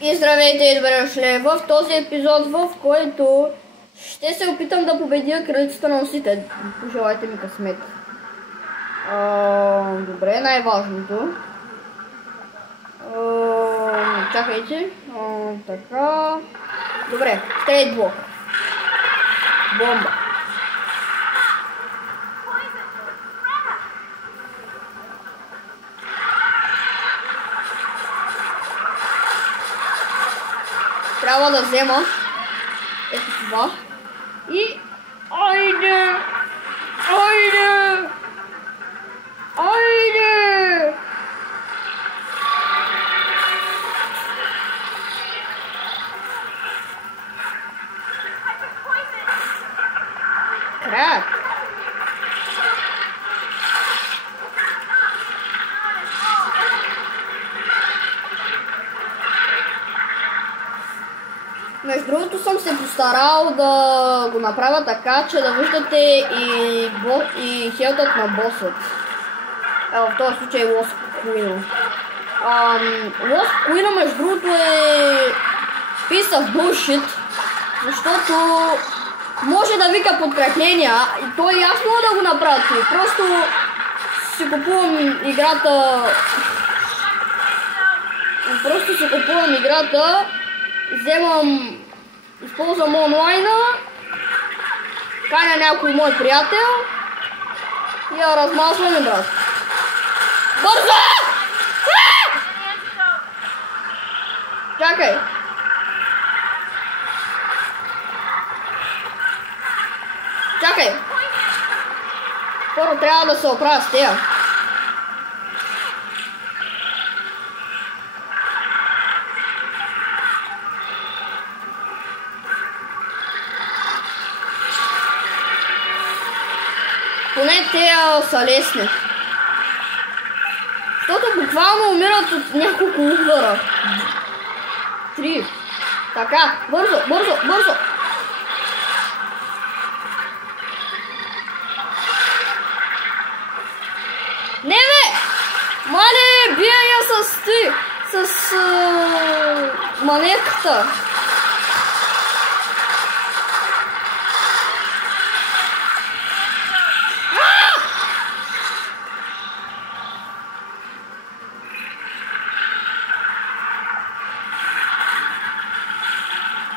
И здравейте и добре дошли в този епизод, в който ще се опитам да победя кралицата на осите. Пожелайте ми късмет. Добре, най-важното. Чакайте. Така. Добре, трейд блок. Бомба. Трябва да взема ето това и айде! Айде! Айде! Крак! Между другото съм се постарал да го направя така, че да виждате и хелтът на босът. В този случай Лос Куино. Лос Куино между другото е piece of bullshit, защото може да вика подкрепления и то е ясно да го направят. Просто си купувам играта. Използвам онлайна, каня някой мой приятел и я размазваме, брат. Бързо! Чакай! Чакай! Първо трябва да се оправя с тея. Поне те са лесни. Защото буквално умират от няколко удара. 3. Така, бързо, бързо, бързо. Не бе! Мале, бия я с манетката.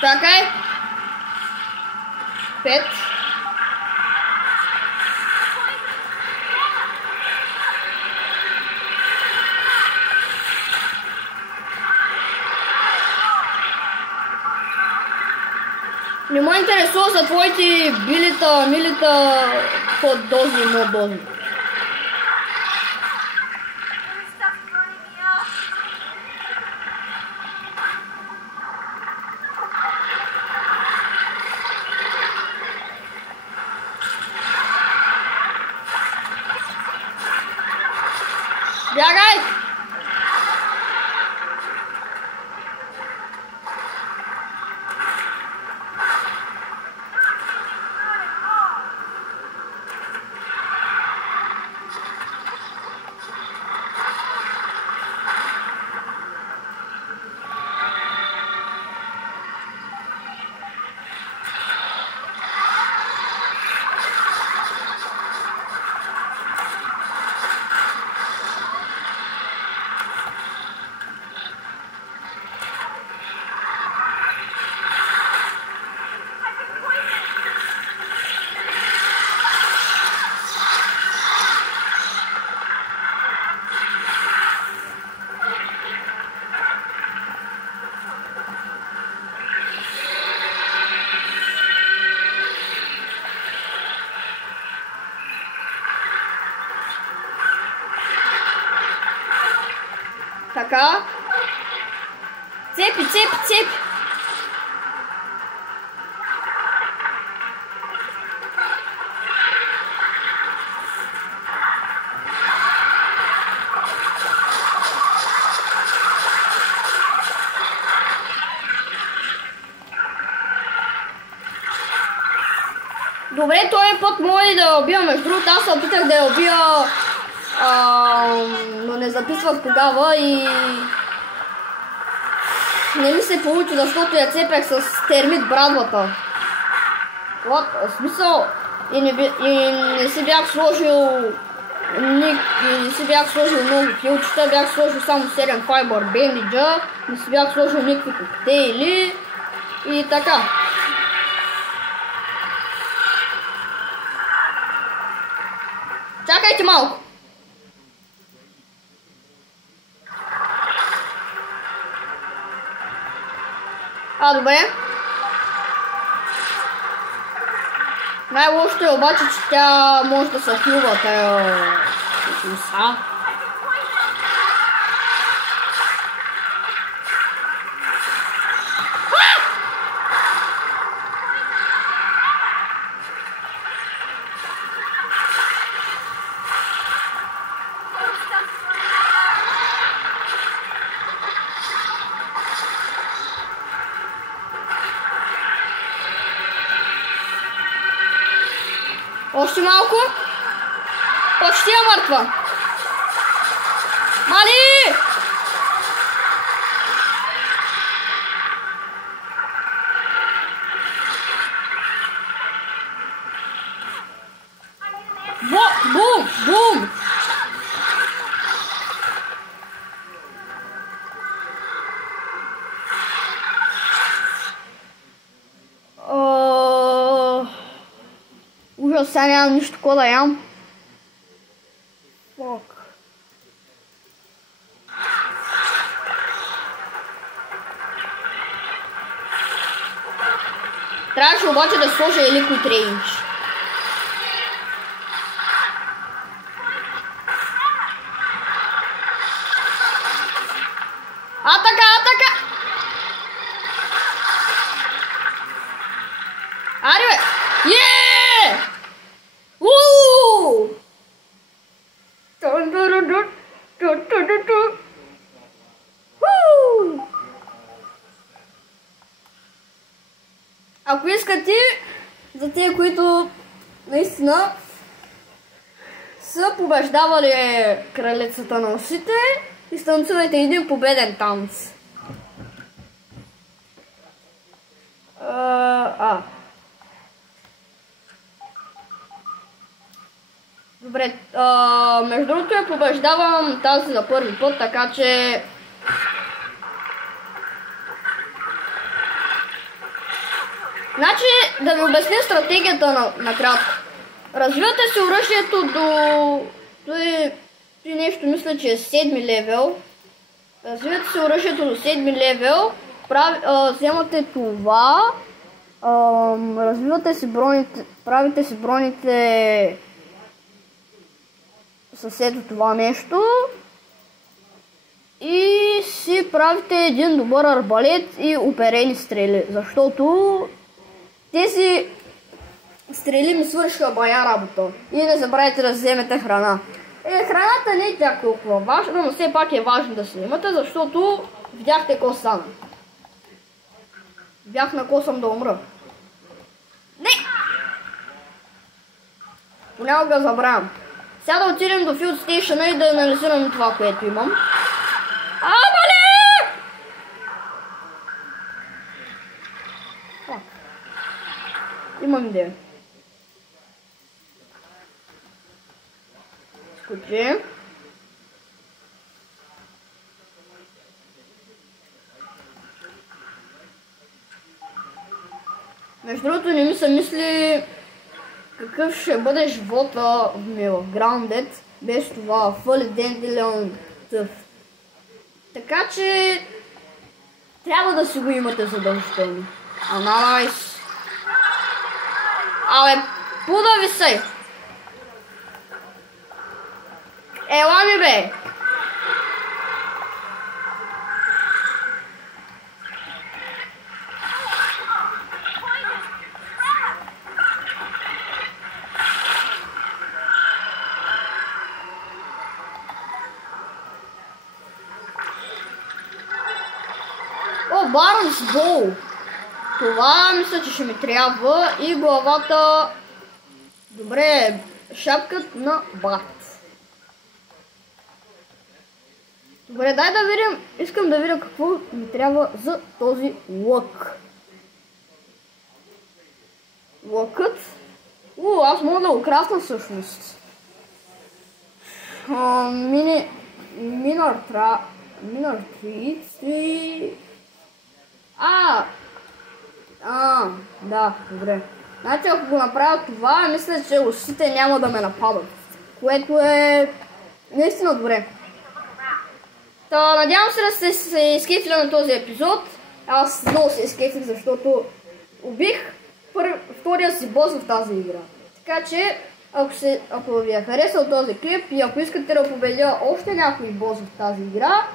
Чакай! 5. Не ме интересува за твоите милита под дози, мод дози. Бягай! Така. Цепи, цепи, цепи. Добре, той е път мой да я убия. Между другото, аз се опитах да я убия, но не записвах тогава и не ми се получи, защото я цепях с термит брадвата. В смисъл? И не си бях сложил много килчета, бях сложил само 7 файбър бендиджа, не си бях сложил никакви коктейли и така. Чакайте малко. Добре. Най-лошото е обаче, че тя може да се хилва тая коса. Още малко. Почти е мъртва. Мали! Бум! Бум! Ужас, сега нямам нищо какво да ям. Фок. Трябваше обаче да сложа и Liquid Rage. Атака, атака! Ари бе! Еее! Ууу! Ако искате, за тези, които наистина са побеждавали кралицата на осите, изтанцувайте един победен танц. Добре, между другото я побеждавам тази за първи път, така че... Значи, да ви обясня стратегията накратко. Развивате си оръжието до нещо, мисля, че е 7 левел. Развивате си оръжието до 7 левел, вземате това, развивате си броните, правите си броните с ето това нещо и си правите един добър арбалет и оперени стрели, защото тези стрели ми свършиха бая работа. И не забравяйте да вземете храна. Храната не е толкова важна, но все пак е важно да си имате, защото видяхте какво стана. Бях на косъм да умра. Не! Понякога забравям. Сега да отидем до Field Station и да анализираме това, което имам. Мале! Имам идея. Скочи. Между другото не ми се мисли какъв ще бъде живота в Grounded без това Fully Dandelion Tuf. Така че трябва да си го имате задължително. Найс. Абе, пуда ви се! Ела ми бе! Барнс Боу. Това мисля, че ще ми трябва и главата. Добре, шапката на Барт. Добре, дай да видим. Искам да видя какво ми трябва за този лък. Лъкът. Аз мога да го красна всъщност. Минор Treats и... Да, добре. Значи ако го направя това, мисля, че лошите няма да ме нападат. Което е наистина добре. Надявам се да сте се изкефили на този епизод. Аз много се изкефих, защото убих втория си бос в тази игра. Така че, ако ви е харесал този клип и ако искате да победя още някой бос в тази игра,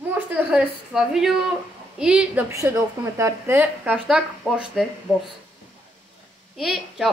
можете да харесате това видео и да пишете долу в коментарите хаштаг още бос. И чао!